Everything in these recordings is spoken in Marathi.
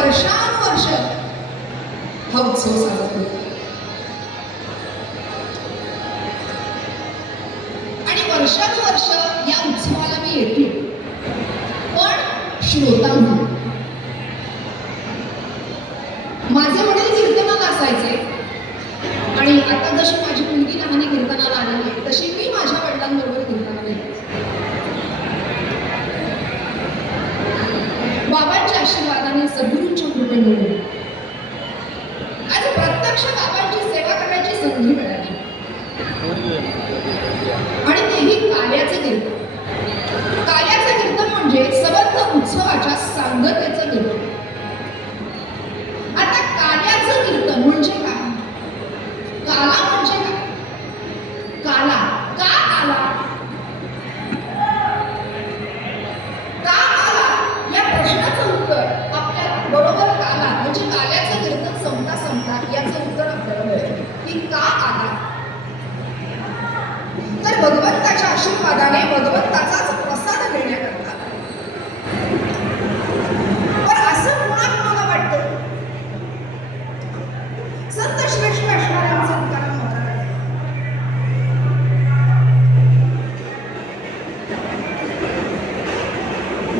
वर्षानुवर्ष हा उत्सव साजरा होतो. आणि वर्षानुवर्ष या उत्सवाला मी येते, पण श्रोता म्हणून. माझे वडील कीर्तनाला असायचे आणि आता जशी माझी मुलगी लहानी कीर्तनाला आलेली आहे तशी मी माझ्या वडिलांबरोबर कीर्तनाला यायचे. बाबांच्या आशीर्वादाने, सद्गुरूंच्या कृपेमुळे आज प्रत्यक्ष बाबांची सेवा करण्याची संधी मिळाली आणि तेही कार्याचे कीर्तन. कार्याचे कीर्तन म्हणजे सबंध उत्सवाच्या सांगतेचं कीर्तन. आता कार्याचं कीर्तन म्हणजे काय? काला म्हणजे काय? काला का आला? का आला या प्रश्नाचं उत्तर आपल्याला बरोबर काला म्हणजे काल्याचं कीर्तन संपता संपता याचं उत्तर आपल्याला मिळतं की का आला. तर भगवंताच्या आशीर्वादाने भगवंताचाच प्रसाद घेण्याकरता. पण असं कोणाला वाटतं? संत श्रेष्ठ असणाऱ्यांचे तुकाराम महाराज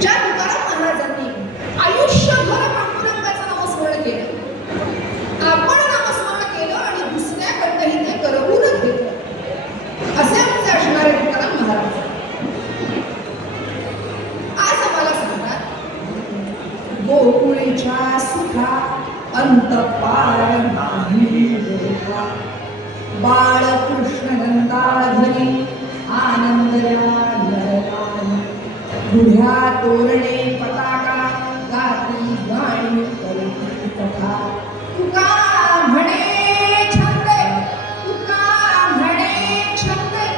ज्या तुकाराम महाराजांनी आयुष्यभर पांडुरंगाचं नामस्मरण केलं, आपण नामस्मरण केलं आणि दुसऱ्याकडनंही ते करवूनच घेतलं, असे आमचे असणारे तुकाराम महाराज आज आम्हाला सांगतात, गोकुळीच्या सुखा अंत पार नाही रेखा, बाळकृष्ण नंदाधरी आनंदया नरनाम, बुढ्या तोरणे पताका गाती गाणी करती कथा. तुका म्हणे छंदे, तुका म्हणे छंदे,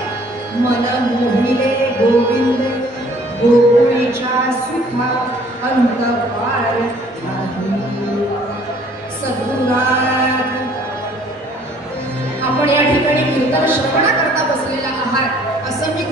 मन मोहिले गोविंद, गोकुळीच्या सुखा अंत पार नाही. सद्गुरुनाथ, आपण या ठिकाणी कीर्तन श्रवणा करता बसलेला आहात असं मी